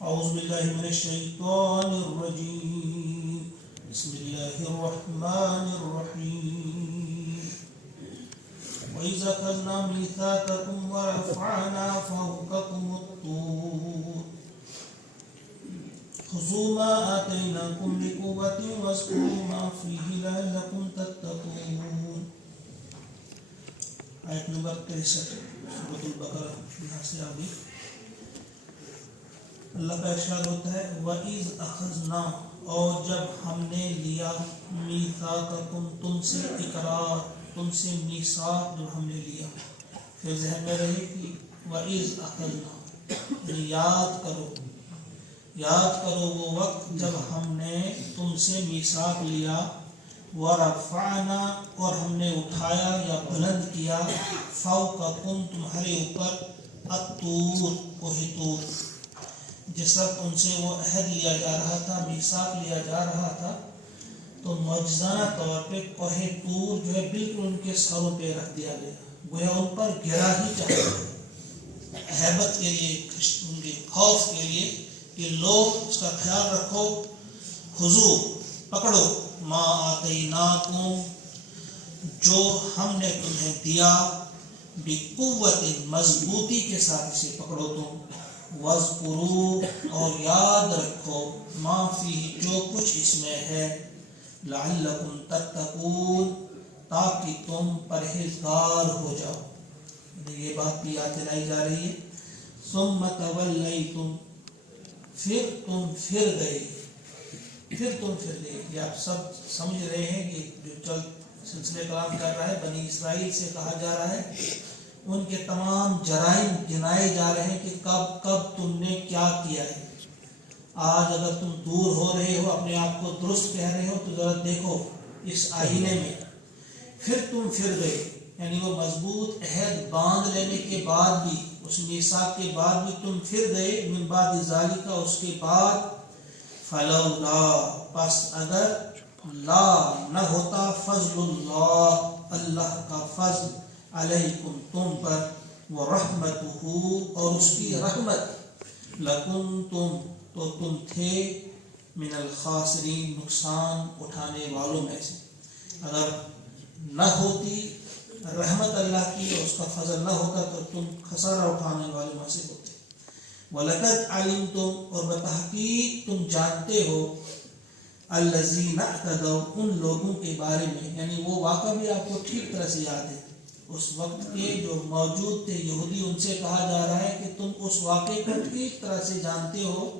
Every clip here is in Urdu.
اعوذ باللہ من الشیطان الرجیم بسم اللہ الرحمن الرحیم وَإِذْ أَخَذْنَا مِيثَاقَكُمْ وَرَفَعْنَا فَوْقَكُمُ الطُّورَ خُذُوا مَا آتَيْنَاكُمْ بِقُوَّةٍ وَاذْكُرُوا مَا فِيهِ لَعَلَّكُمْ تَتَّقُونَ۔ آیت نمبر 63 سورۃ البقرہ، یہاں سے آگے اللہ کا ارشاد ہوتا ہے وَإِذْ أَخَذْنَا، اور جب ہم نے لیا میثاقکم، تم سے اقرار، تم سے میثاق جو ہم نے لیا، پھر ذہن میں رہے کہ وَإِذْ أَخَذْنَا، یاد کرو وہ وقت جب ہم نے تم سے میثاق لیا، وَرَفَعْنَا، اور ہم نے اٹھایا یا بلند کیا، فَوْقَكُمْ، تمہارے اوپر، الطور، کوہ طور، جس وقت ان سے وہ عہد لیا جا رہا تھا، میثاق لیا جا رہا تھا، تو معجزانہ طور پہ کوہ طور جو ہے بالکل ان کے سروں پہ رکھ دیا گیا، گویا ان پر گرا ہی چاہتا ہے، ہیبت کے لیے، ان کے خوف کے لیے کہ لوگ اس کا خیال رکھو، خضوع، پکڑو، ما آتیناکم، جو ہم نے تمہیں دیا، بقوت، مضبوطی کے ساتھ اسے پکڑو تم، واذکروا، اور یاد رکھو، ما فیہ، جو کچھ اس میں ہے، لعلکم تتقون، تاکہ تم پرہیزگار ہو جاؤ۔ یہ بات بھی یاد دلائی جا رہی ہے۔ ثم تولیتم، پھر تم پھر گئے، یہ آپ سب سمجھ رہے ہیں کہ جو چل سلسلے کلام کر رہا ہے، بنی اسرائیل سے کہا جا رہا ہے، ان کے تمام جرائم گنائے جا رہے ہیں کہ کب تم نے کیا کیا ہے۔ آج اگر تم دور ہو رہے ہو، اپنے آپ کو درست کہہ رہے ہو، تو ذرا دیکھو اس آئینے میں، پھر تم پھر گئے، یعنی وہ مضبوط عہد باندھ لینے کے بعد بھی، اس میثاق کے بعد بھی تم پھر گئے، من بعد ذالک، اس کے بعد، فلولا، پس اگر، لا، نہ ہوتا، فضل اللہ، اللہ کا فضل، علیکم، تم پر، ورحمتہ، اور اس کی رحمت، لکنتم، تو تم تھے، من الخاسرین، نقصان اٹھانے والوں میں سے۔ اگر نہ ہوتی رحمت اللہ کی اور اس کا فضل نہ ہوتا تو تم خسارہ اٹھانے والوں میں سے ہوتے۔ وَلَقَدْ عَلِمْتُمْ، اور بتحقیق تم جانتے ہو، الَّذِينَ اعْتَدَوْا، ان لوگوں کے بارے میں، یعنی وہ واقعہ بھی آپ کو ٹھیک طرح سے یاد ہے، اس وقت کے جو موجود تھے یہودی، ان سے کہا جا رہا ہے کہ تم اس واقعے کو ٹھیک طرح سے جانتے ہو،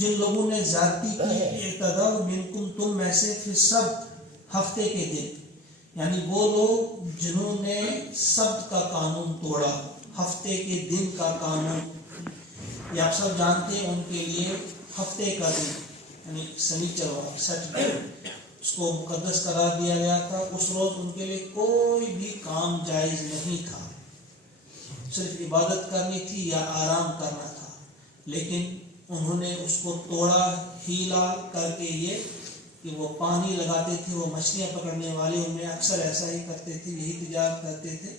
جن لوگوں نے زیادتی کی، اعتداء منکم، تم میں سے، فی السبت، ہفتے کے دن، یعنی وہ لوگ جنہوں نے سبت کا قانون توڑا، ہفتے کے دن کا قانون، یہ آپ سب جانتے ہیں، ان کے لیے ہفتے کا دن یعنی سنیچر، سیٹرڈے، اس کو مقدس قرار دیا گیا تھا۔ اس روز ان کے لیے کوئی بھی کام جائز نہیں تھا، صرف عبادت کرنی تھی یا آرام کرنا تھا، لیکن انہوں نے اس کو توڑا، ہیلا کر کے، یہ کہ وہ پانی لگاتے تھے، وہ مچھلیاں پکڑنے والے ان میں اکثر ایسا ہی کرتے تھے، یہی تجارت کرتے تھے،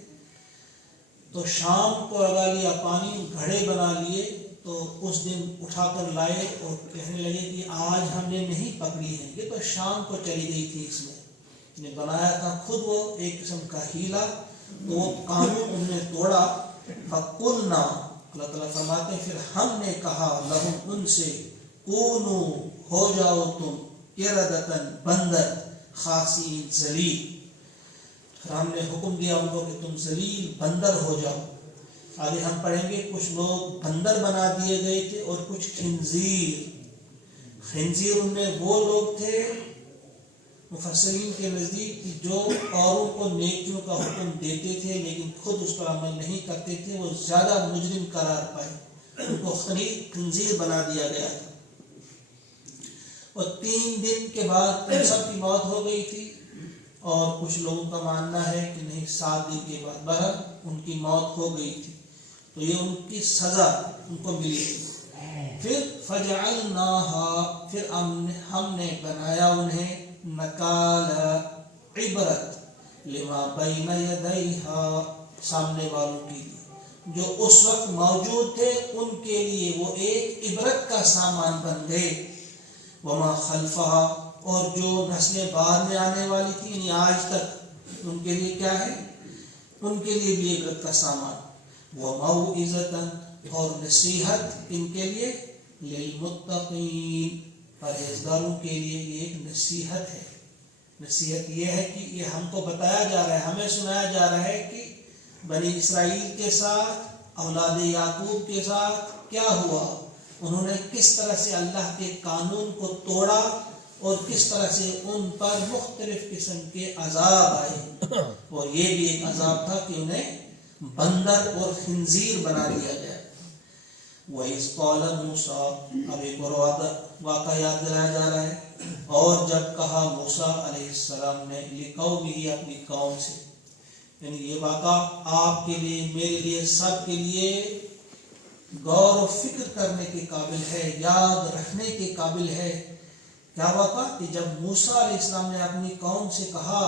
تو شام کو لگا لیا پانی، گھڑے بنا لیے، تو اس دن اٹھا کر لائے اور کہنے لگے کہ آج ہم نے نہیں پکڑی ہے، یہ تو شام کو چلی گئی تھی، اس میں نے بنایا تھا خود، وہ ایک قسم کا ہیلا، تو وہ قانون انہوں نے توڑا۔ فَقُلْنَا، اللہ تعالیٰ فرماتے ہیں پھر ہم نے کہا، لہم، ان سے، کونو، ہو جاؤ تم، قردۃ، بندر، خاسئین، ذلیل، پھر ہم نے حکم دیا ان کو کہ تم ذلیل بندر ہو جاؤ۔ آگے ہم پڑھیں گے کچھ لوگ بندر بنا دیے گئے تھے اور کچھ خنزیر۔ خنزیر ان میں وہ لوگ تھے مفسرین کے نزدیک کہ جو اوروں کو نیکیوں کا حکم دیتے تھے لیکن خود اس پر عمل نہیں کرتے تھے، وہ زیادہ مجرم قرار پائے، ان کو خنزیر بنا دیا گیا تھا۔ اور 3 دن کے بعد ان سب کی موت ہو گئی تھی، اور کچھ لوگوں کا ماننا ہے کہ نہیں 7 دن کے بعد بہرحال ان کی موت ہو گئی تھی، تو یہ ان کی سزا ان کو ملی۔ پھر فجعلناها، پھر ہم نے بنایا انہیں، نکال، عبرت، لما بین یدیہا، سامنے والوں کے لیے، جو اس وقت موجود تھے ان کے لیے وہ ایک عبرت کا سامان بن گئے. وما خلفہا اور جو نسلیں بعد میں آنے والی تھیں یعنی آج تک ان کے لیے کیا ہے؟ ان کے لیے بھی عبرت کا سامان. وموعظۃ اور نصیحت ان کے لیے للمتقین پرہیزگاروں کے لیے یہ ایک نصیحت ہے. نصیحت یہ ہے کہ یہ ہم کو بتایا جا رہا ہے, ہمیں سنایا جا رہا ہے کہ بنی اسرائیل کے ساتھ اولاد یعقوب کے ساتھ کیا ہوا, انہوں نے کس طرح سے اللہ کے قانون کو توڑا اور کس طرح سے ان پر مختلف قسم کے عذاب آئے. اور یہ بھی ایک عذاب تھا کہ انہیں بندر اور خنزیر بنا دیا گیا. وَإِذْ قَالَ مُوسَىٰ اب ایک اور واقعہ یاد دلایا جا رہا ہے. اور جب کہا موسیٰ علیہ السلام نے لِقَوْمِهِ اپنی قوم سے, یعنی یہ واقعہ آپ کے لیے میرے لیے سب کے لیے غور و فکر کرنے کے قابل ہے, یاد رکھنے کے قابل ہے. کیا واقعہ کہ جب موسیٰ علیہ السلام نے اپنی قوم سے کہا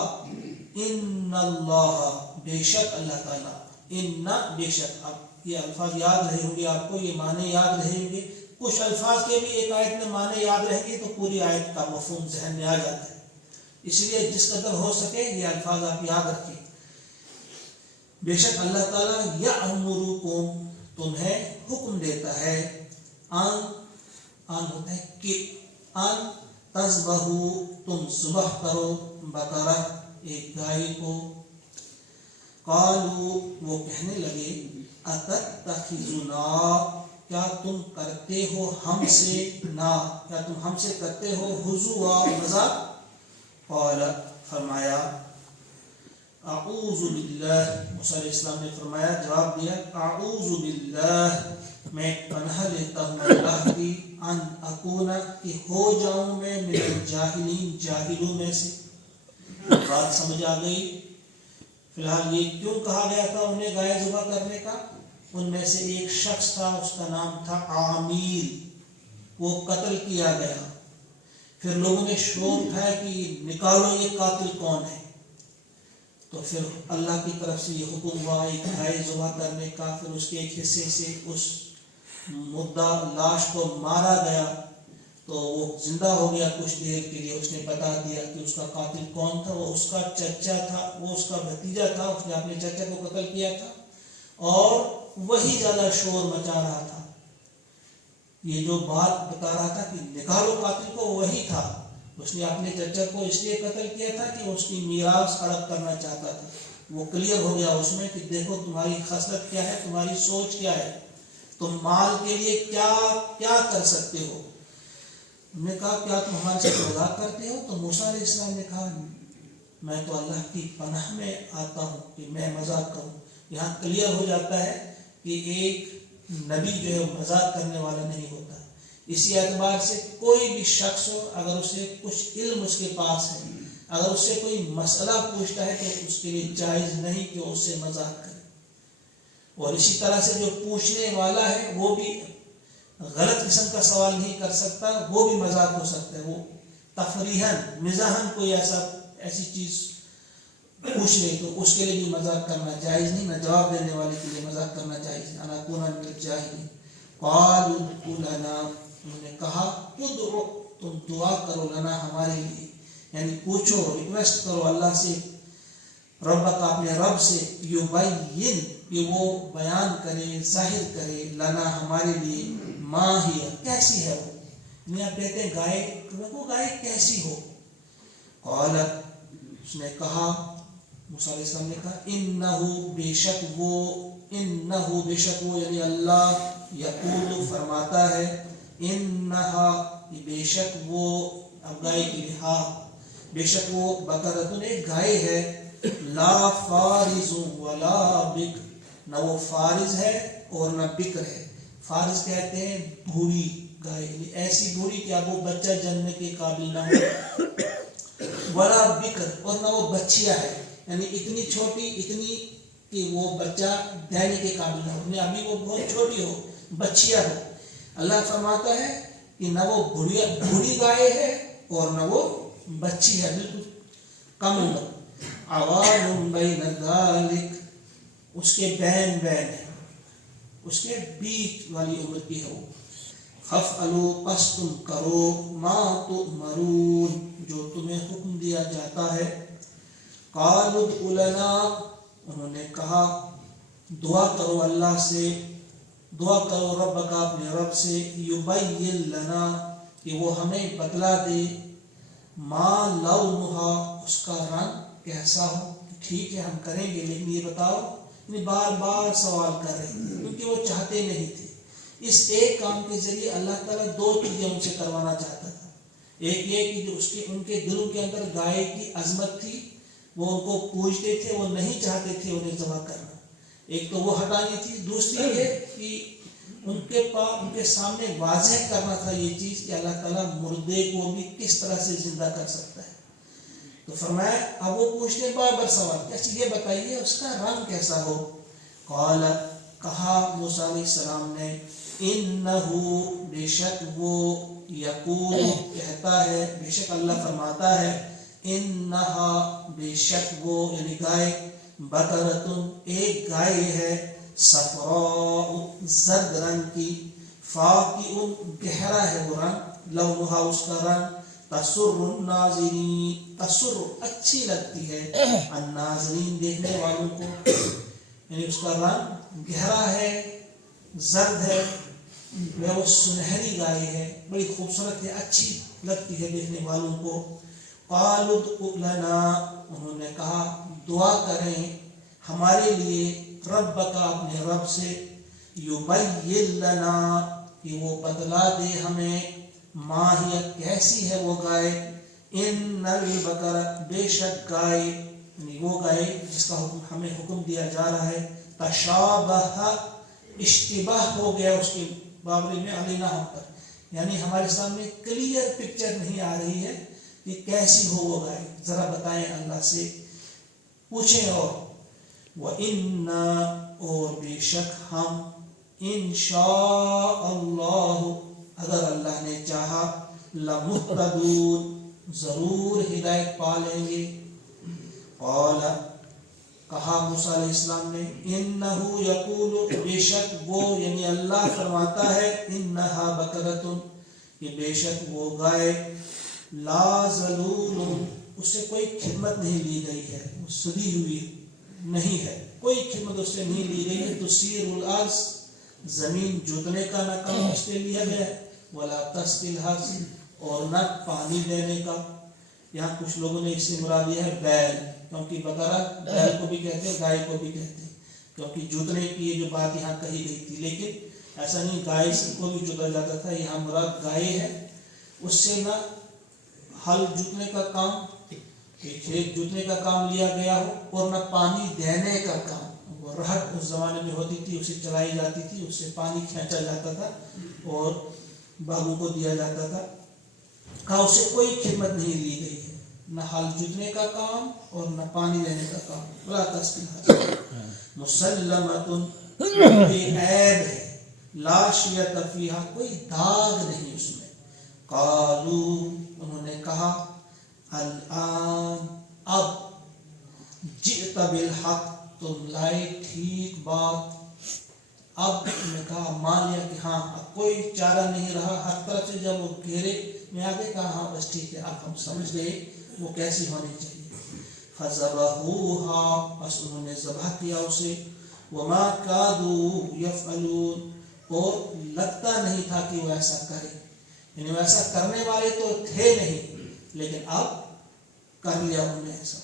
ان اللہ بے شک اللہ تعالیٰ, ان بے شک, اب یہ الفاظ یاد رہے ہوں گے آپ کو, یہ معنی یاد رہے ہوں گے. کچھ الفاظ کے بھی ایک آیت میں معنی یاد رہیں گے تو پوری آیت کا مفہوم ذہن میں آ جاتا ہے. اس لیے جس قدر ہو سکے یہ الفاظ آپ یاد رکھیں. بے شک اللہ تعالیٰ یأمرکم تمہیں حکم دیتا ہے, آن ہوتا ہے کہ, ان تذبحوا تم ذبح کرو, بقرہ ایک گائے کو. قالوا وہ کہنے لگے اتتخذنا کیا تم کرتے ہو ہم سے, کیا تم ہم سے کرتے ہو ہزوا مذاق. قال فرمایا اعوذ باللہ, موسیٰ علیہ السلام نے فرمایا جواب دیا اعوذ باللہ میں پناہ لیتا ہوں اللہ کی, ان اکون کہ ہو جاؤں میں من الجاہلین جاہلوں میں سے. بات سمجھ آ گئی. فی الحال یہ کیوں کہا گیا تھا انہیں گائے ذبح کرنے کا؟ ان میں سے ایک شخص تھا, اس کا نام تھا عامر, وہ قتل کیا گیا. پھر لوگوں نے شور اٹھایا کہ نکالو یہ قاتل کون ہے. تو پھر اللہ کی طرف سے یہ حکم ہوا ایک گائے ذبح کرنے کا. پھر اس کے ایک حصے سے اس مردہ لاش کو مارا گیا تو وہ زندہ ہو گیا کچھ دیر کے لیے. اس نے بتا دیا کہ اس کا قاتل کون تھا, وہ اس کا چچا تھا, وہ اس کا بھتیجا تھا, اس نے اپنے چچا کو قتل کیا تھا اور وہی زیادہ شور مچا رہا تھا. یہ جو بات بتا رہا تھا کہ نکالو قاتل کو وہی تھا. اس نے اپنے چچا کو اس لیے قتل کیا تھا کہ اس کی میراث ہڑپ کرنا چاہتا تھا. وہ کلیئر ہو گیا اس میں کہ دیکھو تمہاری خصلت کیا ہے, تمہاری سوچ کیا ہے, تم مال کے لیے کیا کیا کر سکتے ہو. انہوں نے کہا کیا تم ہمارے سے مذاق کرتے ہو؟ تو موسیٰ علیہ السلام نے کہا میں تو اللہ کی پناہ میں آتا ہوں کہ میں مذاق کروں. یہاں کلیئر ہو جاتا ہے کہ ایک نبی جو ہے مذاق کرنے والا نہیں ہوتا. اسی اعتبار سے کوئی بھی شخص ہو, اگر اسے کچھ علم اس کے پاس ہے, اگر اس سے کوئی مسئلہ پوچھتا ہے تو اس کے لیے جائز نہیں کہ اس سے مذاق کرے. اور اسی طرح سے جو پوچھنے والا ہے وہ بھی غلط قسم کا سوال نہیں کر سکتا, وہ بھی مذاق ہو سکتا ہے. وہ تفریحاً مزاحاً کوئی ایسی چیز پوچھ لے تو اس کے لیے بھی مذاق کرنا جائز نہیں, نہ جواب دینے والے کے لیے مذاق کرنا جائز نہیں. انا کون من الجاہلین. قالوا ادع لنا, انہوں نے کہا ادعو تم دعا کرو لنا ہمارے لیے, یعنی پوچھو ریکویسٹ کرو اللہ سے, رب کا اپنے رب سے, یبین کہ وہ بیان کرے ظاہر کرے, لنا ہمارے لیے, ما ہی کیسی ہے وہ. یعنی آپ کہتے ہیں گائے, وہ گائے کیسی ہو. قال اس نے کہا, موسیٰ علیہ السلام نے کہا انہو بے شک وہ یعنی اللہ یقول فرماتا ہے, انہا بے شک وہ, اب گائے کے لیے ہاں, بے شک وہ بقرۃ ایک گائے ہے, لا فارز ولا بکر, نہ وہ فارز ہے اور نہ بکر ہے. فارز کہتے ہیں بھوری گائے, ایسی بھوری کہ اب وہ بچہ جننے کے قابل نہ ہو, ولا بکر اور نہ وہ بچیا ہے, یعنی اتنی چھوٹی اتنی کہ وہ بچہ دینے کے قابل نہ ہو, ابھی وہ بہت چھوٹی ہو, بچیا ہو. اللہ فرماتا ہے کہ نہ وہ بھوری گائے ہے اور نہ وہ بچی ہے, بالکل کم عمر. عوام بین ذالک, اس کے بین ہے, اس کے بیچ والی عمر کی ہے وہ. فَافْعَلُوا پس تم کرو مَا تُؤْمَرُونَ جو تمہیں حکم دیا جاتا ہے. قَالُوا ادْعُ لَنَا انہوں نے کہا دعا کرو اللہ سے، دعا کرو ربک اپنے رب سے، یبین لنا کہ وہ ہمیں بتلا دے، ما لونہا اس کا رنگ کیسا ہو. ٹھیک ہے ہم کریں گے لیکن یہ بتاؤ. بار بار سوال کر رہے تھے کیونکہ وہ چاہتے نہیں تھے. اس ایک کام کے ذریعے اللہ تعالیٰ دو چیزیں ان سے کروانا چاہتا تھا. ایک یہ کہ جو ان کے دلوں کے اندر گائے کی عظمت تھی، وہ ان کو پوجتے تھے، وہ نہیں چاہتے تھے انہیں ذبح کرنا. ایک تو وہ ہٹانی تھی، دوسری یہ کہ ان کے سامنے واضح کرنا تھا یہ چیز کہ اللہ تعالیٰ مردے کو بھی کس طرح سے زندہ کر سکتا ہے. تو فرمایا اب وہ پوچھتے بار بار سوال کہ اچھا یہ بتائیے اس کا رنگ کیسا ہو. قال کہا موسیٰ علیہ السلام نے انہو بے شک وہ یقول کہتا ہے، بے شک اللہ فرماتا ہے انہا بے شک وہ یعنی گائے بقرۃ ایک گائے ہے صفراء زرد رنگ کی فاقع گہرا ہے وہ رنگ لونہا اس کا رنگ تسر الناظرین تسر اچھی لگتی ہے الناظرین دیکھنے والوں کو. یعنی اس کا رنگ گہرا ہے، زرد ہے، وہ سنہری گائے ہے، بڑی خوبصورت ہے، اچھی لگتی ہے دیکھنے والوں کو. قالوا ادع لنا انہوں نے کہا دعا کریں ہمارے لیے ربک اپنے رب سے، یبین لنا کہ وہ بتلا دے ہمیں، ماہیت کیسی ہے وہ گائے، ان البقر بے شک گائے یعنی وہ گائے جس کا ہمیں حکم دیا جا رہا ہے، تشابہ اشتباہ ہو گیا اس کے بابری میں علینا ہم پر. یعنی ہمارے سامنے کلیئر پکچر نہیں آ رہی ہے کہ کیسی ہو وہ گائے، ذرا بتائیں اللہ سے پوچھیں. اور وَإِنَّا اور بے شک ہم انشاء اللہ اگر اللہ نے چاہا لَمُهْتَدُونَ ضرور ہدایت پا لیں گے. قال کہا موسیٰ علیہ السلام نے انہو یقول بے شک وہ یعنی اللہ فرماتا ہے انہا بقرۃ کہ بے شک وہ گائے لا ذلول اس سے کوئی خدمت نہیں لی گئی ہے، وہ سدی ہوئی نہیں ہے، کوئی خدمت اس سے نہیں لی گئی ہے. تسیر الارض زمین جوتنے کا نہ کام اس سے لیا گیا ہے، ولا تسقی الحرث اور نہ پانی دینے کا. یہاں کچھ لوگوں نے اس سے مراد لیا ہے بیل، کیونکہ بقرہ بیل کو بھی کہتے ہیں گائے کو بھی کہتے ہیں، کیونکہ جوتنے کی یہ جو بات یہاں کہی گئی تھی. لیکن ایسا نہیں گائے سے کو بھی جوتا جاتا تھا، یہاں مراد گائے ہے. اس سے نہ ہل جوتنے کا کام، کھیت جوتنے کا کام لیا گیا ہو، اور نہ پانی دینے کا کام. وہ رہٹ اس زمانے میں ہوتی تھی، اسے چلائی جاتی تھی، اس سے پانی کھینچا جاتا تھا اور باغوں کو دیا جاتا تھا. کہا اس سے کوئی خدمت نہیں لی گئی ہے، نہ ہل جوتنے کا کام اور نہ پانی دینے کا کام. بلا تسقیل مسلمۃ بے عیب ہے، لا شیۃ فیہا کوئی داغ نہیں اس میں. قالوا انہوں نے کہا الآن اب جئت بالحق تم لائے ٹھیک بات. اب نے کہا مان لیا کہ ہاں اب کوئی چارہ نہیں رہا. ہر طرف سے جب وہ گھیرے میں آگے کہا ہاں بس ٹھیک ہے اب ہم سمجھ گئے وہ کیسی ہونی چاہیے. فذبحوها بس انہوں نے ذبح کیا اسے. وما كادوا يفعلون اور لگتا نہیں تھا کہ وہ ایسا کرے، یعنی وہ ایسا کرنے والے تو تھے نہیں لیکن اب کر لیا انہوں نے ایسا.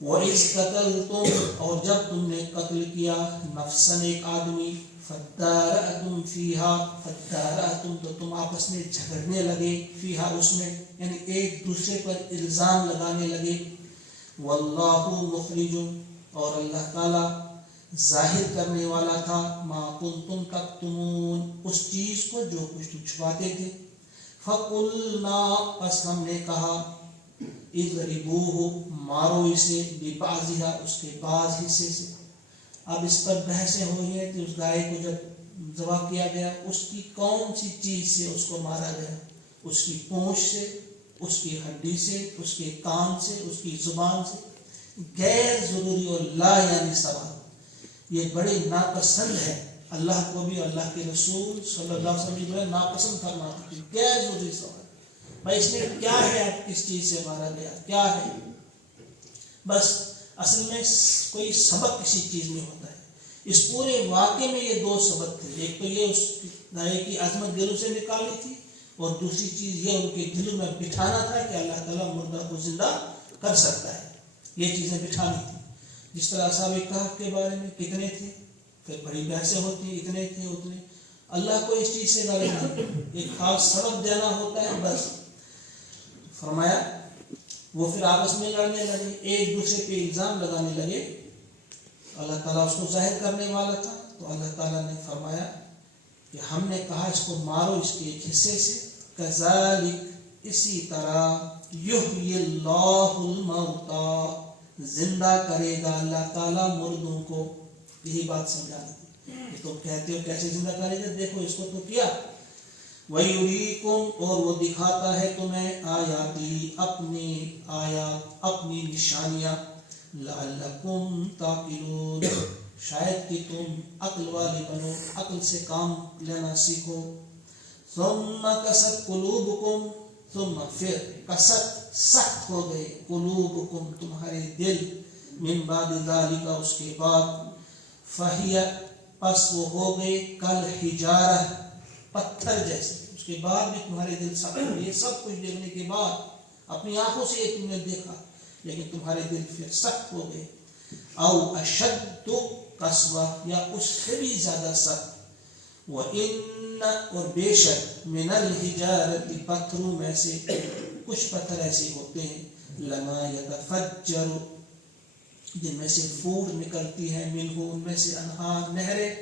وَإِذْ قَتَلْتُمْ اور جب تم نے قتل کیا نفساً ایک آدمی فَادَّارَأْتُمْ فِيهَا فَادَّارَأْتُمْ تو تم آپس میں جھگڑنے لگے فیہا اس میں، یعنی ایک دوسرے پر الزام لگانے لگے. وَاللَّهُ مُخْرِجٌ اور اللہ تعالی ظاہر کرنے والا تھا ما کنتم تکتمون اس چیز کو جو کچھ تم چھپاتے تھے. فَقُلْنَا پس ہم نے کہا اضربوہ مارو اسے ببعضها اس کے بعض حصے سے. اب اس پر بحثیں ہوئی ہیں کہ اس گائے کو جب ذبح کیا گیا اس کی کون سی چیز سے اس کو مارا گیا، اس کی پونچھ سے، اس کی ہڈی سے، اس کے کان سے، اس کی زبان سے. غیر ضروری اور لا یعنی سوال یہ بڑے ناپسند ہے اللہ کو بھی، اللہ کے رسول صلی اللہ علیہ وسلم جو ہے ناپسند فرماتے ہیں. غیر ضروری سوال بھائی اس نے کیا ہے، آپ کس چیز سے مارا گیا کیا ہے. بس اصل میں کوئی سبق کسی چیز میں ہوتا ہے. اس پورے واقعے میں یہ دو سبق تھے. ایک تو یہ اس دائے کی عظمت دلوں سے نکالی تھی، اور دوسری چیز یہ ان کے دلوں میں بٹھانا تھا کہ اللہ تعالیٰ مردہ کو زندہ کر سکتا ہے. یہ چیزیں بٹھانی تھی. جس طرح اصحاب کہف کے بارے میں کتنے تھے، پھر بڑی بحثیں ہوتی ہیں، اتنے تھے اتنے. اللہ کو اس چیز سے غرض ایک خاص سبق دینا ہوتا ہے. بس فرمایا وہ پھر آپس میں لڑنے لگے، ایک دوسرے پہ الزام لگانے لگے. اللہ تعالیٰ اس کو ظاہر کرنے والا تھا، تو اللہ تعالیٰ نے فرمایا کہ ہم نے کہا اس کو مارو اس کے ایک حصے سے. کذالک اسی طرح یحیی اللہ الموتی زندہ کرے گا اللہ تعالیٰ مردوں کو. یہی بات سمجھانے تھی کہ تم کہتے ہو کیسے زندہ کرے گا، دیکھو اس کو تو کیا. وَيُرِيكُمْ اور وہ دکھاتا ہے تمہیں آیاتی اپنی آیات اپنی نشانیاں. لعلکم تعقلون شاید کہ تم عقل والے بنو، عقل سے کام لینا سیکھو. ثم قست قلوبکم ثم پھر قست سخت ہو گئے قلوبکم تمہارے دل من بعد ذالک اس کے بعد فہی پس وہ ہو گئے کل حجارہ پتھر جیسے. اس کے بعد بھی تمہارے دل سخت ہوئے. یہ سب کچھ دیکھنے کے بعد اپنی آنکھوں سے یہ تم نے دیکھا لیکن تمہارے دل پھر سخت ہو گئے. او اشد قسوہ یا اس سے بھی زیادہ سخت. وَإِنَّ اور بے شک من الحجارت پتھروں میں سے کچھ پتھر ایسے ہوتے ہیں لما یتفجر جن میں سے پھوٹ نکلتی ہے منہ ان میں سے انہار نہریں.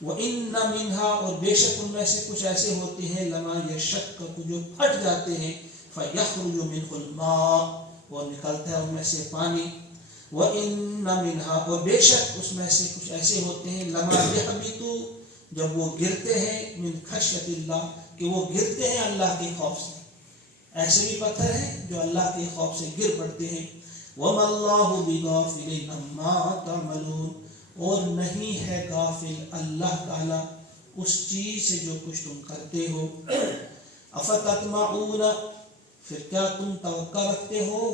وَإِنَّ مِنْهَا اور بے شک ان میں سے کچھ ایسے ہوتے ہیں لما یشقق جو پھٹ جاتے ہیں فَيَخْرُجُ مِنْهُ الْمَاءُ اور نکلتا ہے ان میں سے پانی. وَإِنَّ مِنْهَا اور بے شک اس میں سے کچھ ایسے ہوتے ہیں لما يَحْبِطُ جب وہ گرتے ہیں من خشیت اللہ کہ وہ گرتے ہیں اللہ کے خوف سے. ایسے بھی پتھر ہیں جو اللہ کے خوف سے گر پڑتے ہیں. وَمَا اللَّهُ بِغَافِلٍ عَمَّا تَعْمَلُونَ اور نہیں ہے غافل اللہ تعالیٰ اس چیز سے جو کچھ تم کرتے ہو. افتطمعون پھر کیا تم توقع رکھتے ہو.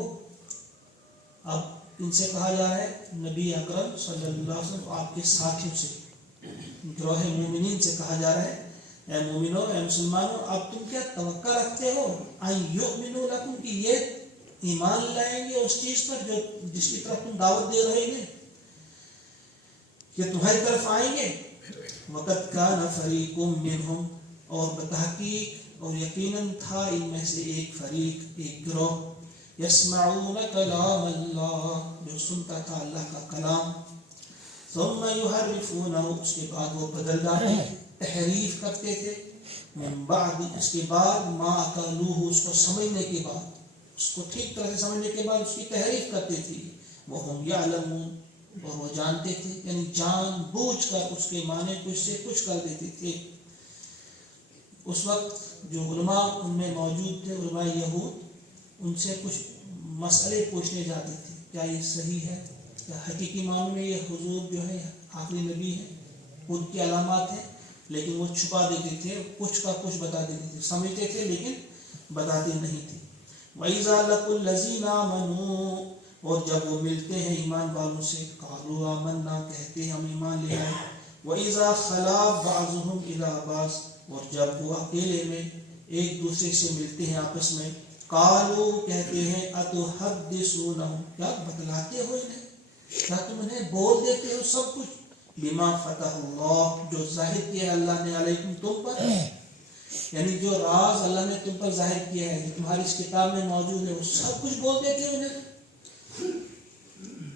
اب ان سے کہا جا رہا ہے نبی اکرم صلی اللہ علیہ وسلم آپ کے ساتھیوں سے گروہ مومنین سے کہا جا رہا ہے اے مومنو اے مسلمانوں اب تم کیا توقع رکھتے ہو ان یؤمنوا لکم کہ یہ ایمان لائیں گے اس چیز پر جو جس کی طرف تم دعوت دے رہے ہیں یہ تمہاری طرف آئیں گے. وقد کان فریق منہم اور بتحقیق اور یقیناً تھا ان میں سے ایک فریق ایک گروہ یسمعون کلام اللہ جو سنتا تھا اللہ کا کلام. ثم یحرفونہ اس کے بعد وہ بدل ڈالتے تحریف کرتے تھے. من بعد اس کے بعد ما اکلوہ اس کو سمجھنے کے بعد اس کو ٹھیک طرح سے سمجھنے کے بعد اس کی تحریف کرتے تھے. وہم یعلمون اور وہ جانتے تھے یعنی جان بوجھ کر اس کے معنی کچھ سے کچھ کر دیتے تھے. اس وقت جو علماء ان میں موجود تھے علماء یہود ان سے کچھ مسئلے پوچھنے جاتے تھے کیا یہ صحیح ہے کیا حقیقی معنی میں یہ حضور جو ہے آخری نبی ہے ان کی علامات ہیں لیکن وہ چھپا دیتے تھے کچھ کا کچھ بتا دیتے تھے سمجھتے تھے لیکن بتاتے نہیں تھے. وَإِذَا لَقُوا الَّذِينَ آمَنُوا اور جب وہ ملتے ہیں ایمان والوں سے قالوا آمنا کہتے ہیں ہم ایمان لے آئے. وَإِذَا خَلَا بَعْضُهُمْ إِلَىٰ بَعْضٍ اور جب وہ اکیلے میں ایک دوسرے سے ملتے ہیں آپس میں قالوا کہتے ہیں أَتُحَدِّثُونَهُمْ کیا بتلاتے ہو انہیں کیا تم انہیں بول دیتے ہو سب کچھ بما فتح اللہ جو ظاہر کیا اللہ نے علیکم تم پر یعنی جو راز اللہ نے تم پر ظاہر کیا ہے جو تمہاری اس کتاب میں موجود ہے وہ سب کچھ بول دیتے ہو انہیں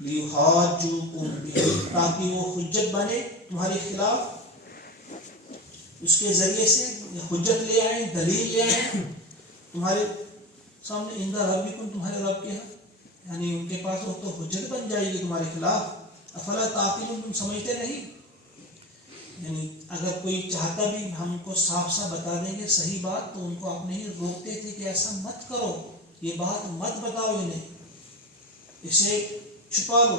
لیحاجوکم بہ تاکہ وہ حجت بنے تمہارے خلاف اس کے ذریعے سے حجت لے آئیں دلیل لے آئیں تمہارے سامنے عند ربکم تمہارے رب کے ہاں یعنی ان کے پاس وہ تو حجت بن جائے گی تمہارے خلاف. افلا تعقلون تم سمجھتے نہیں یعنی اگر کوئی چاہتا بھی ہم کو صاف صاف بتا دیں گے صحیح بات تو ان کو آپ نہیں روکتے تھے کہ ایسا مت کرو یہ بات مت بتاؤ انہیں اسے چھپا لو.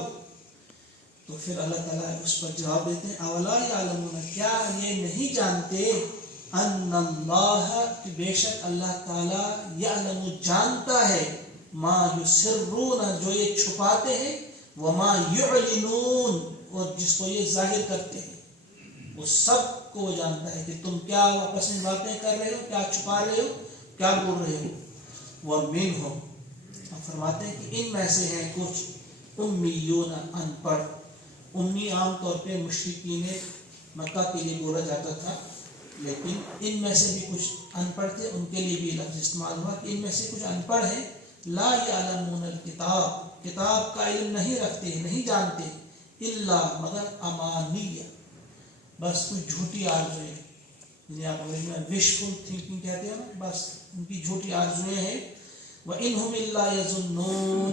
تو پھر اللہ تعالیٰ اس پر جواب دیتے ہیں اولا یعلمون، کیا یہ نہیں جانتے ان اللہ، کہ بے شک اللہ تعالیٰ یعلم جانتا ہے ما یسرون جو یہ چھپاتے ہیں، وما یعلنون اور جس کو یہ ظاہر کرتے ہیں، وہ سب کو وہ جانتا ہے کہ تم کیا آپس میں باتیں کر رہے ہو، کیا چھپا رہے ہو، کیا بول رہے ہو. ومنہم، فرماتے ہیں کہ ان میں سے ہیں کچھ امیون، ان پڑھ. امی عام طور پہ مشرکین مکہ کے لیے بولا جاتا تھا، لیکن ان میں سے بھی کچھ ان پڑھ تھے، ان کے لیے بھی لفظ استعمال ہوا کہ ان میں سے کچھ ان پڑھ ہیں لا یعلمون الکتاب، کتاب کا علم نہیں رکھتے، نہیں جانتے، الا مگر امانیہ، بس کچھ جھوٹی آرزویں، جنہیں آپ انگریزی میں وشفل تھنکنگ کہتے ہیں نا، بس ان کی جھوٹی آرزویں ہیں. وَإِنْهُمْ إِلَّا يَظُنُّونَ،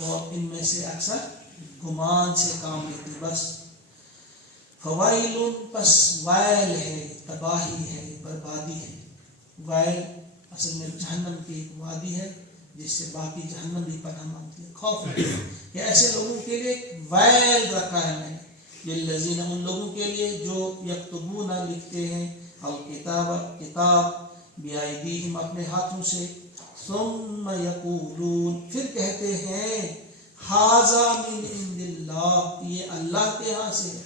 اور ان میں سے اکثر گمان سے کام لیتے بس. فوائل، پس وائل ہے، تباہی ہے، بربادی ہے. وائل اصل میں جہنم کی ایک وادی ہے جس سے باقی جہنم بھی پناہ مانگتی ہے. خوف ہے کہ ایسے لوگوں کے لیے وائل رکھا ہے میں نے، للذین، ان لوگوں کے لیے جو یکتبون لکھتے ہیں، الکتاب، کتاب، بایدیہم اپنے ہاتھوں سے، ثم یقولون، پھر کہتے ہیں، ھذا من عند اللہ، یہ اللہ کے ہاں سے ہے،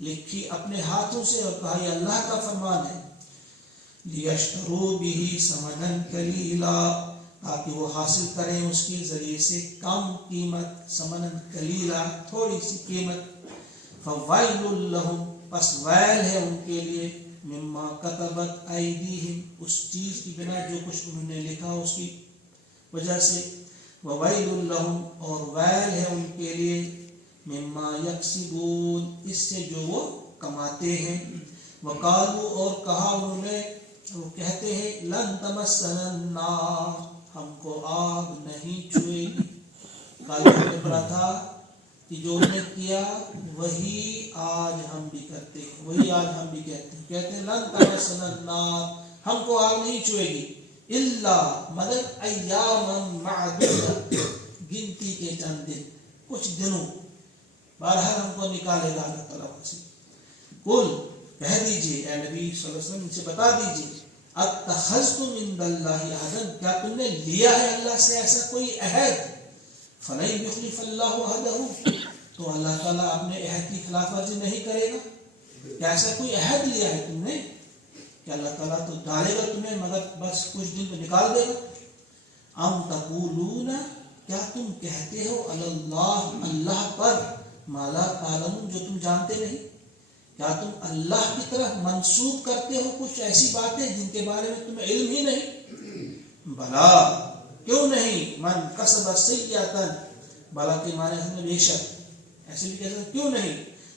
لکھی اپنے ہاتھوں سے اور کہا یہ اللہ کا فرمان ہے. لیشتروا بہ ثمنا قلیلا، تاکہ وہ حاصل کریں اس کے ذریعے سے کم قیمت، ثمنا قلیلا، تھوڑی سی قیمت. فویل لہم، پس ویل ہے ان کے لیے، مما کتبت ایدیہم، اس چیز کی بنا جو کچھ انہوں نے لکھا اس کی وجہ سے. وویل لہم، اور ویل ہے ان کے لیے، مما یکسبون، اس سے جو وہ کماتے ہیں. وقالوا، اور کہا انہوں نے، وہ کہتے ہیں، لن تمسنا النار، ہم کو آگ نہیں چھوئے گی. کل ہم نے پڑھا تھا کہ جو انہوں نے کیا وہی آج ہم بھی کرتے ہیں، وہی آج ہم بھی کہتے ہیں لن تمسنا النار، ہم کو آگ نہیں چھوئے گی، الا مگر ایاما معدودہ، گنتی کے چند دن، کچھ دنوں، بہرحال ہم کو نکالے گا اللہ تعالیٰ سے. قل، کہہ دیجئے اے نبی صلی اللہ علیہ وسلم، ان سے بتا دیجئے، اتخذتم عند اللہ عہدا، کیا تم نے لیا ہے اللہ سے ایسا کوئی عہد؟ فلن یخلف اللہ عہدہ، تو اللہ تعالیٰ اپنے عہد کی خلاف ورزی نہیں کرے گا. کیا ایسا کوئی عہد لیا ہے تم نے کہ اللہ تعالیٰ تو ڈالے گا تمہیں مگر بس کچھ دن تو نکال دے گا. ام تقولون، کیا تم کہتے ہو، علی اللہ، اللہ پر، ما لا تعلمون، جو تم جانتے نہیں. کیا تم اللہ کی طرف منسوب کرتے ہو کچھ ایسی باتیں جن کے بارے میں تمہیں علم ہی نہیں. بلا، کیوں نہیں، من کسب سیئۃ، بلا کے معنی ہے بے شک، ایسے بھی کہتے ہیں کیوں نہیں،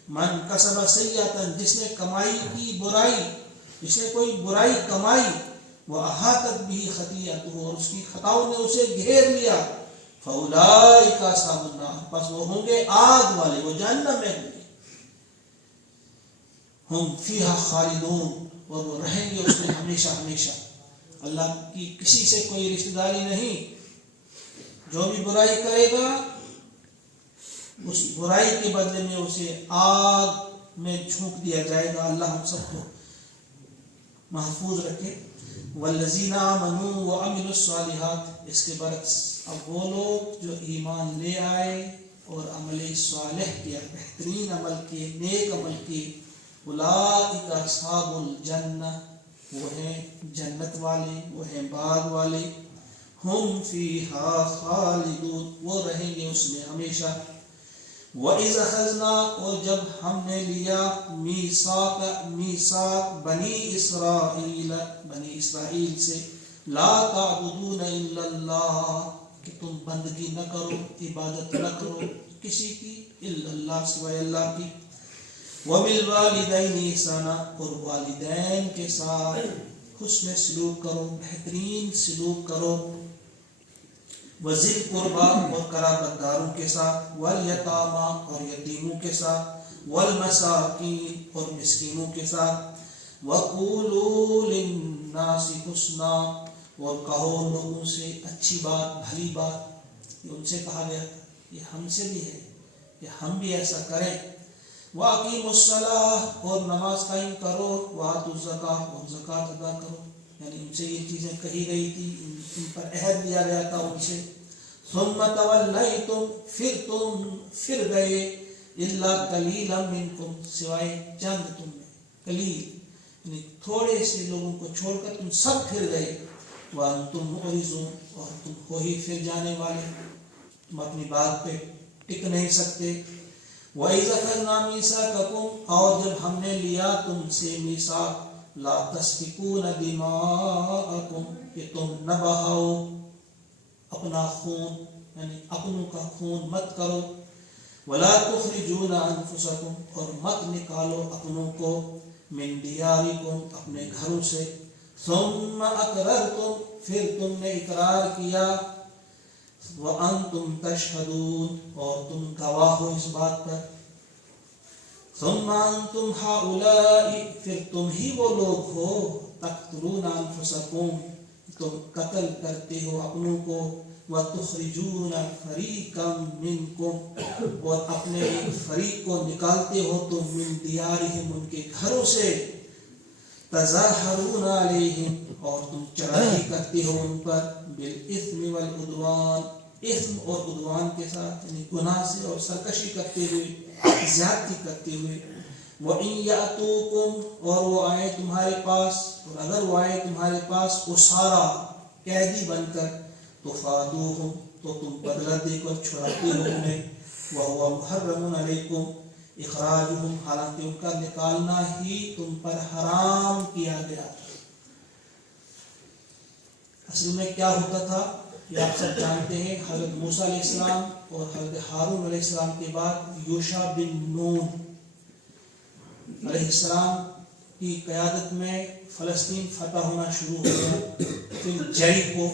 من کسب سیئۃ، جس نے کمائی کی برائی، جس نے کوئی برائی کمائی، وہ احاطت بھی خطیئتہ، اور اس کی خطاؤں نے اسے گھیر لیا، فاولئک اصحاب النار، پس وہ ہوں گے آگ والے، وہ جہنم میں ہوں گے. ہم فیہا خالدون، اور وہ رہیں گے اس میں ہمیشہ ہمیشہ. اللہ کی کسی سے کوئی رشتہ داری نہیں، جو بھی برائی کرے گا اس برائی کے بدلے میں اسے آگ میں جھونک دیا جائے گا. اللہ ہم سب کو محفوظ رکھے. والذین آمنوا وعملوا الصالحات، اس کے برعکس اب وہ لوگ جو ایمان لے آئے اور عمل صالح کیا، بہترین عمل کیے، نیک عمل کیے، اولئک اصحاب الجنہ، وہ ہیں جنت والے، وہ ہیں باغ والے. ہم فیہا خالدون، وہ رہیں گے اس میں ہمیشہ. وَإِذْ أَخَذْنَا، اور جب ہم نے لیا میثاق بنی اسرائیل، بنی اسرائیل سے، لا تعبدون الا اللہ، کہ تم بندگی نہ کرو، عبادت نہ کرو کسی کی، الا اللہ، سوائے اللہ کی. وَبِالْوَالِدَيْنِ إِحْسَانًا، اور والدین کے ساتھ حسن سلوک کرو، بہترین سلوک کرو. وذی القربیٰ، اور قرابت داروں کے ساتھ، والیتامیٰ، اور یتیموں کے ساتھ، والمساکین، اور مسکینوں کے ساتھ. وقولوا للناس حسنا، اور کہو لوگوں سے اچھی بات، بھلی بات. یہ ان سے کہا گیا تھا، یہ ہم سے بھی ہے کہ ہم بھی ایسا کریں. وَأَقِيمُوا الصَّلَاةَ اور نماز قائم کرو. وَآتُوا الزَّكَاةَ اور زکوٰۃ ادا کرو. یعنی ان سے یہ چیزیں کہی گئی تھی, ان پر عہد دیا گیا تھا ان سے. ثُمَّ تَوَلَّيْتُمْ پھر گئے. إِلَّا قَلِيلًا مِنْكُمْ سوائے چند تم میں. قلیل یعنی تھوڑے سے لوگوں کو چھوڑ کر تم سب پھر گئے. وَأَنْتُمْ مُعْرِضُونَ اور تم ہو ہی پھر جانے والے, تم اپنی بات پہ ٹک نہیں سکتے. وَإِذَا أَخَذْنَا مِيثَاقَكُمْ اور جب ہم نے لیا تم سے میثاق, لَا تَسْفِكُونَ دِمَاءَكُمْ کہ تم نہ بہاؤ اپنا خون, یعنی اپنوں کا خون مت کرو. وَلَا تُخْرِجُونَ أَنفُسَكُمْ اور مت نکالو اپنوں کو, مِن دِيَارِكُمْ اپنے گھروں سے. ثُمَّ أَقْرَرْتُمْ پھر تم نے اقرار کیا. وَأَنْتُمْ تَشْهَدُونَ اور تم گواہ ہو اس بات پر. ثُمَّ أَنْتُمْ هَؤُلَاءِ پھر تم ہی وہ لوگ ہو, تَقْتُلُونَ أَنفُسَكُمْ تم قتل کرتے ہو اپنوں کو. وَتُخْرِجُونَ فَرِيقًا مِّنْكُمْ اور اپنے ایک فریق کو نکالتے ہو تم, مِن دِيَارِهِمْ ان کے گھروں سے. تَظَاهَرُونَ عَلَيْهِمْ اور تم چڑھائی کرتے ہو ان پر, بِالْإِثْمِ وَالْعُدْوَانِ اثم اور عدوان کے ساتھ, یعنی گناہ سے اور سرکشی کرتے ہوئے, زیادتی کرتے ہوئے. وَإِن يَأْتُوكُمْ اور وہ آئے تمہارے پاس, اور اگر وہ آئے تمہارے پاس اسارا قیدی بن کر, تُفَادُوهُمْ تو تم بدلہ دے کر چھڑاتے ہو انہیں. وَهُوَ مُحَرَّمٌ عَلَيْكُمْ إِخْرَاجُهُمْ حالانکہ ان کا نکالنا ہی تم پر حرام کیا گیا. اصل میں کیا ہوتا تھا یہ آپ سب جانتے ہیں. حضرت موسیٰ علیہ السلام اور حضرت ہارون علیہ السلام کے بعد یوشع بن نون علیہ السلام کی قیادت میں فلسطین فتح ہونا شروع ہو گیا. پھر جریکو,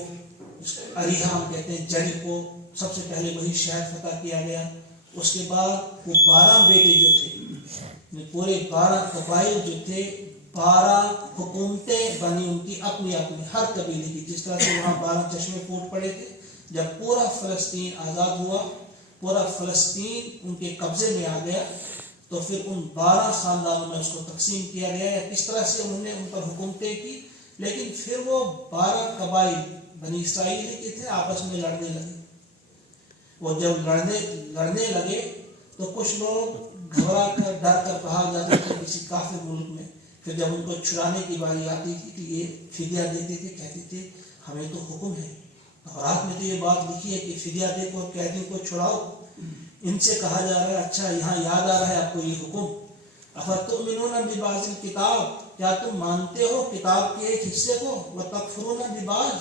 اریحا ہم کہتے ہیں, جریکو سب سے پہلے وہی شہر فتح کیا گیا. اس کے بعد وہ 12 بیٹے جو تھے, پورے 12 قبائل جو تھے, 12 حکومتیں بنی ان کی اپنی اپنی ہر قبیلے کی. جس طرح سے وہاں 12 چشمے پھوٹ پڑے تھے, جب پورا فلسطین آزاد ہوا, پورا فلسطین ان کے قبضے میں آ گیا, تو پھر ان 12 خاندانوں میں اس کو تقسیم کیا گیا. یا کس طرح سے انہوں نے ان پر حکومتیں کی, لیکن پھر وہ 12 قبائل بنی اسرائیل کے تھے آپس میں لڑنے لگے. وہ جب لڑنے لگے تو کچھ لوگ گھبرا کر ڈر کر بھاگ جاتے تھے کسی کافر ملک میں. پھر جب ان کو چھڑانے کی باری آتی تھی کہ یہ فدیہ دیتے تھے, کہتے تھے ہمیں تو حکم ہے, تورات میں تو یہ بات لکھی ہے کہ فدیہ دے کو قیدیوں کو چھڑاؤ. ان سے کہا جا رہا ہے اچھا یہاں یاد آ رہا ہے آپ کو یہ حکم. افتؤمنون ببعض الکتاب کیا تم مانتے ہو کتاب کے ایک حصے کو, وتکفرون ببعض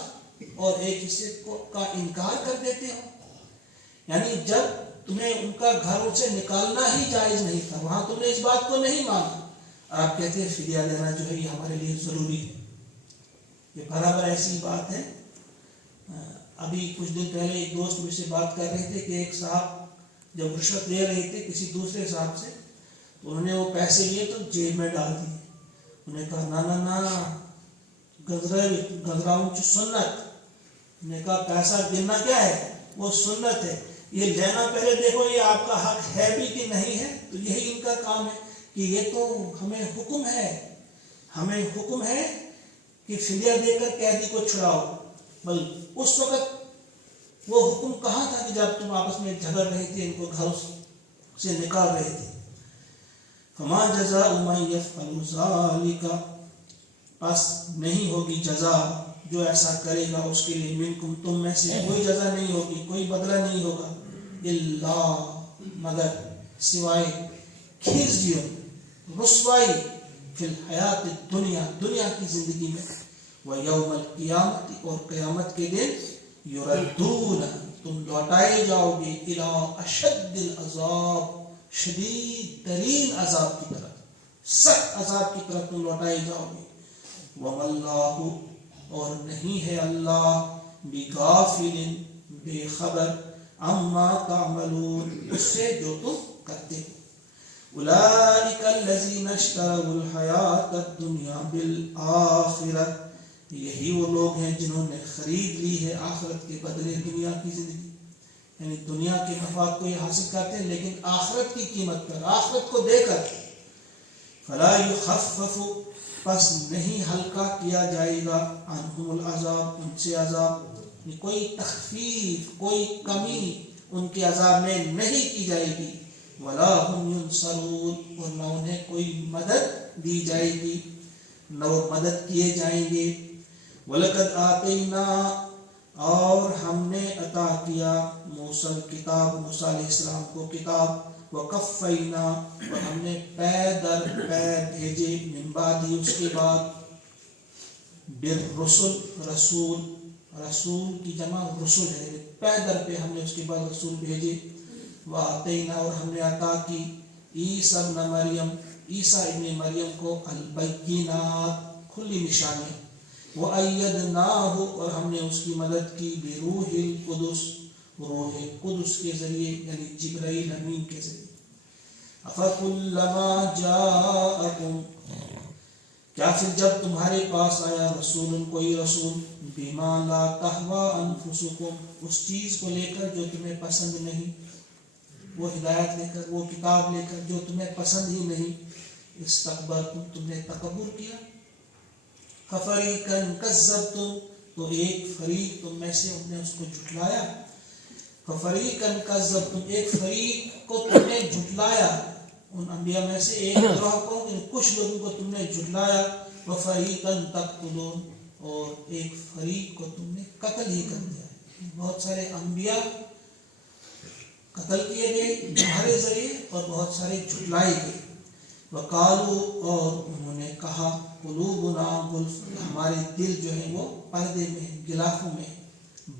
اور ایک حصے کا انکار کر دیتے ہو. یعنی جب تمہیں ان کا گھروں سے نکالنا ہی جائز نہیں تھا, وہاں تم نے اس بات کو نہیں مانا, آپ کہتے ہیں فدیہ دینا جو ہے یہ ہمارے لیے ضروری ہے. یہ برابر ایسی بات ہے. ابھی کچھ دن پہلے ایک دوست مجھ سے بات کر رہے تھے کہ ایک صاحب جب رشوت لے رہے تھے کسی دوسرے صاحب سے, تو انہوں نے وہ پیسے لیے تو جیب میں ڈال دیے. انہوں نے کہا نا گزراؤں کی سنت. انہوں نے کہا پیسہ دینا کیا ہے, وہ سنت ہے, یہ لینا پہلے دیکھو یہ آپ کا حق ہے بھی کہ نہیں ہے. تو یہی ان کا کام ہے کہ یہ تو ہمیں حکم ہے کہ فدیہ دے کر قیدی کو چھڑاؤ. بل اس وقت وہ حکم کہاں تھا کہ جب تم آپس میں جھگڑ رہے تھے, ان کو گھروں سے نکال رہے تھے. فما جزاء من يفعل ذلك پس نہیں ہوگی جزا جو ایسا کرے گا اس کے لیے, منکم تم میں سے کوئی جزا نہیں ہوگی, کوئی بدلہ نہیں ہوگا, الا مگر سوائے خزی رسوائی فی الحیات الدنیا دنیا کی زندگی میں, ویوم القیامت اور قیامت کے دن, یردون تم لوٹائے جاؤ گے, الی اشد العذاب شدید ترین عذاب کی طرف, سخت عذاب کی طرف تم لوٹائے جاؤ گے. وما اللہ اور نہیں ہے اللہ, بغافل بے خبر, عما تعملون اس سے جو تم کرتے ہو. اولئک الذین اشتروا الحیات الدنیا بالآخرہ یہی وہ لوگ ہیں جنہوں نے خرید لی ہے آخرت کے بدلے دنیا کی زندگی. یعنی دنیا کے مفاد کو یہ حاصل کرتے ہیں لیکن آخرت کی قیمت پر، آخرت کو دے کر. فلا یخفف، پس نہیں ہلکا کیا جائے گا، عنہم العذاب، ان سے عذاب، کوئی تخفیف کوئی کمی ان کے عذاب میں نہیں کی جائے گی. ولا هم ينصرون، اور نہ انہیں کوئی مدد دی جائے گی، نہ وہ مدد کیے جائیں گے. وَلَقَدْ آتَيْنَا، اور ہم نے عطا کیا موسیٰ کتاب، موسیٰ علیہ السلام کو کتاب. وَقَفَّيْنَا، اور ہم نے پے در پے بھیجے، من بعد، اس کے بعد، بالرسل، رسول، رسول کی جمع رسول ہے، پے در پہ ہم نے اس کے بعد رسول بھیجے. وَآتَيْنَا، اور ہم نے عطا کی عیسیٰ ابن مریم، عیسیٰ ابن مریم کو البینات، کھلی نشانیاں. وَأَيَّدْنَاهُ، اور ہم نے اس کی مدد کی، بروح القدس، روح قدس کے ذریعے، یعنی جبرائیل امین کے ذریعے. أَفَكُلَّمَا جَاءَكُمْ، کیا پھر جب تمہارے پاس آیا رسول، کوئی رسول، بِمَا لَا تَهْوَىٰ أَنفُسُكُمْ، اس چیز کو لے کر جو تمہیں پسند نہیں، وہ ہدایت لے کر، وہ کتاب لے کر جو تمہیں پسند ہی نہیں، استکبرتم، تم نے تکبر کیا. فَفَرِيقًا كَذَّبْتُمْ، تو ایک فریق تم میں سے ہم نے اس کو جھٹلایا. فَفَرِيقًا كَذَّبْتُمْ، ایک فریق کو تم نے جھٹلایا، ان انبیاء میں سے ایک گروہ کو، کچھ لوگوں کو تم نے جھٹلایا. وَفَرِيقًا تَقْتُلُونَ، اور ایک فریق کو تم نے قتل ہی کر دیا. بہت سارے انبیاء قتل کیے گئے تمہارے ذریعے اور بہت سارے جھٹلائے گئے. وَقَالُوا، اور انہوں نے کہا، قُلُوبُنَا غُلْفٌ، ہمارے دل جو ہیں وہ پردے میں ہیں، غلافوں میں ہیں.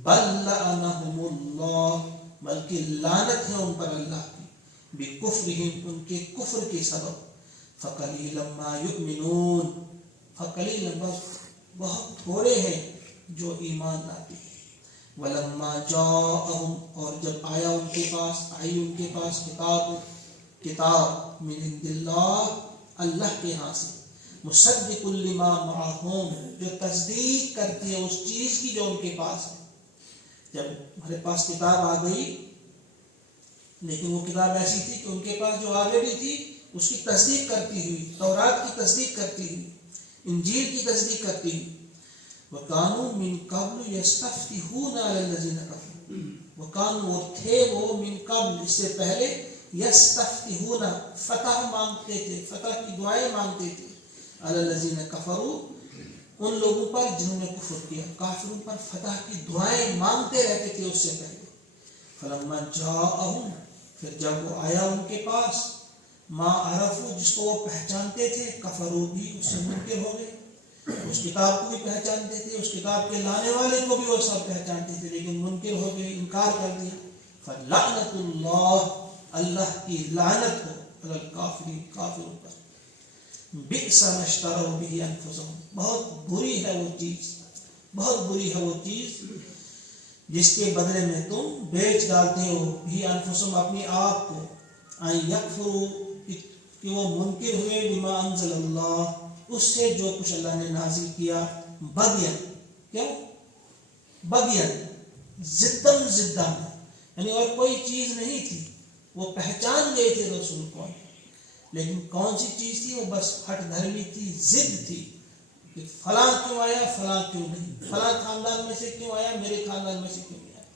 بَلْ لَعَنَهُمُ اللَّهُ، بلکہ لعنت ہے ان پر اللہ کی، بِكُفْرِهِمْ، ان کے کفر کے سبب. فَقَلِيلًا مَا يُؤْمِنُونَ، فَقَلِيلًا، بہت تھوڑے ہیں جو ایمان لاتے ہیں. وَلَمَّا جَاءَهُمْ، اور جب آیا ان کے پاس، آئی ان کے پاس کتاب من عند اللہ، اللہ کے ہاں سے، مصدق لما معہم، جو تصدیق کرتی ہے اس چیز کی جو ان کے پاس ہے. جب ہمارے پاس کتاب آ گئی، لیکن وہ کتاب ایسی تھی کہ ان کے پاس جو آلریڈی تھی اس کی تصدیق کرتی ہوئی، تورات کی تصدیق کرتی ہوئی، انجیل کی تصدیق کرتی ہوئی. وَكَانُوا مِن قَبْلُ يَسْتَفْتِحُونَ عَلَى الَّذِينَ كَفَرُوا، وَكَانُوا، اور تھے وہ، من قبل، اس سے پہلے، یستفتحون، فتح مانگتے تھے، فتح کی دعائیں مانگتے تھے، علی الذین کفروا، ان لوگوں پر جنہوں نے کفر کیا، کافروں پر فتح کی دعائیں مانگتے رہتے تھے اس سے پہلے. فلما جاءہم، پھر جب وہ آیا ان کے پاس، ما عرفوا، جس کو وہ پہچانتے تھے، کفروا بھی، اس سے منکر ہو گئے. اس کتاب کو بھی پہچانتے تھے، اس کتاب کے لانے والے کو بھی وہ سب پہچانتے تھے، لیکن منکر ہو گئے، انکار کر دیا. فلعنت اللہ، اللہ کی لعنت ہو، علی الکافرین، کافروں پر. بئس ما اشتروا به انفسهم، بہت بری ہے وہ چیز، بہت بری ہے وہ چیز جس کے بدلے میں تم بیچ ڈالتے ہو، بھی انفسهم، اپنی آپ کو، ان یکفروا، کہ وہ منکر ہوئے، بما انزل اللہ، اس سے جو کچھ اللہ نے نازل کیا، بغین، کیوں بغین، ضدن ضدن، یعنی اور کوئی چیز نہیں تھی، وہ پہچان گئے تھے رسول کو، لیکن کون سی چیز تھی؟ وہ بس ہٹ دھرمی تھی، ضد تھی کہ فلاں کیوں آیا، فلاں کیوں نہیں، فلاں خاندان میں سے کیوں آیا، میرے خاندان میں سے کیوں نہیں آیا،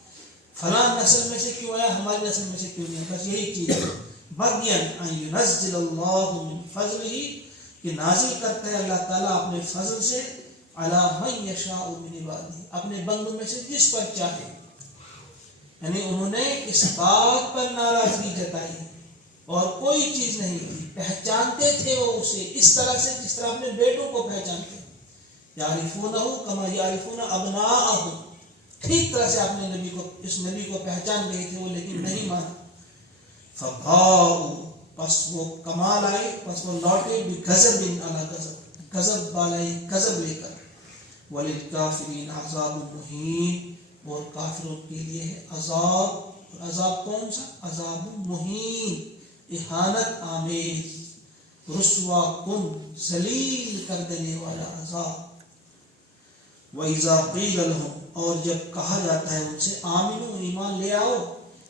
فلاں نسل میں سے کیوں آیا، ہماری نسل میں سے کیوں نہیں آیا. بس یہی چیز ہے. بغین ان ینزل اللہ من فضلہ، کہ نازل کرتا ہے اللہ تعالیٰ اپنے فضل سے، علی من یشاء من عبادہ، اپنے بندوں میں سے جس پر چاہے. یعنی انہوں نے اس بات پر ناراضگی جتائی اور کوئی چیز نہیں تھی، پہچانتے تھے وہ اسے اس طرح سے جس طرح اپنے بیٹوں کو پہچانتے. یعرفونہ کما یعرفون ابناءہم، ٹھیک طرح سے اپنے نبی کو، اس نبی کو پہچان گئے تھے وہ، لیکن نہیں مانا. فباؤ، پس وہ کمال آئے، پس وہ لوٹے، بغضب علی غضب، غضب بالائے غضب لے کر. وللکافرین عذاب مہین، اور کافروں کے لیے ہے عذاب، عذاب کون سا؟ عذاب مہین، اہانت آمیز، رسوا کن، ذلیل کر دینے والا عذاب. وَإِذَا قِيلَ لَهُمْ، اور جب کہا جاتا ہے ان سے، آمنو، ایمان لے آؤ،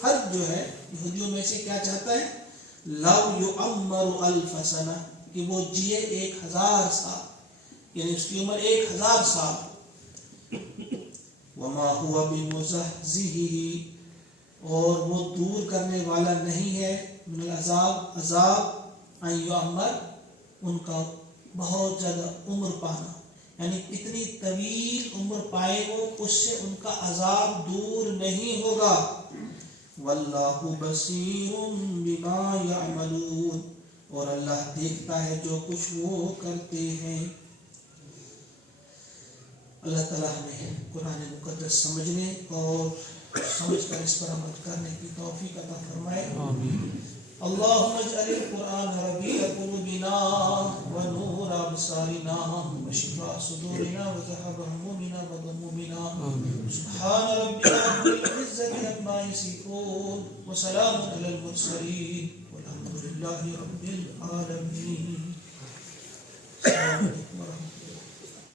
فرد جو ہے یہودیوں میں سے کیا چاہتا ہے؟ لو یعمر 1000 سنہ، کہ وہ جیے 1000 سال، یعنی اس کی عمر 1000 سال. وما هو بمزحزحه، اور وہ دور کرنے والا نہیں ہے من العذاب، عذاب، ان یعمر، ان کا بہت زیادہ عمر پانا، یعنی اتنی طویل عمر پائے وہ، اس سے ان کا عذاب دور نہیں ہوگا. واللہ بصیر بما یعملون، اور اللہ دیکھتا ہے جو کچھ وہ کرتے ہیں. اللہ تعالیٰ ہمیں قرآن مقدس سمجھنے اور سمجھ کر اس پر عمل کرنے کی توفیق عطا فرمائے. اللهم اجعل القرآن ربيع قلوبنا ونور أبصارنا وشفاء صدورنا وذهاب همومنا وغمومنا. سبحان ربك رب العزة عما يصفون وسلام على المرسلين والحمد لله رب العالمين.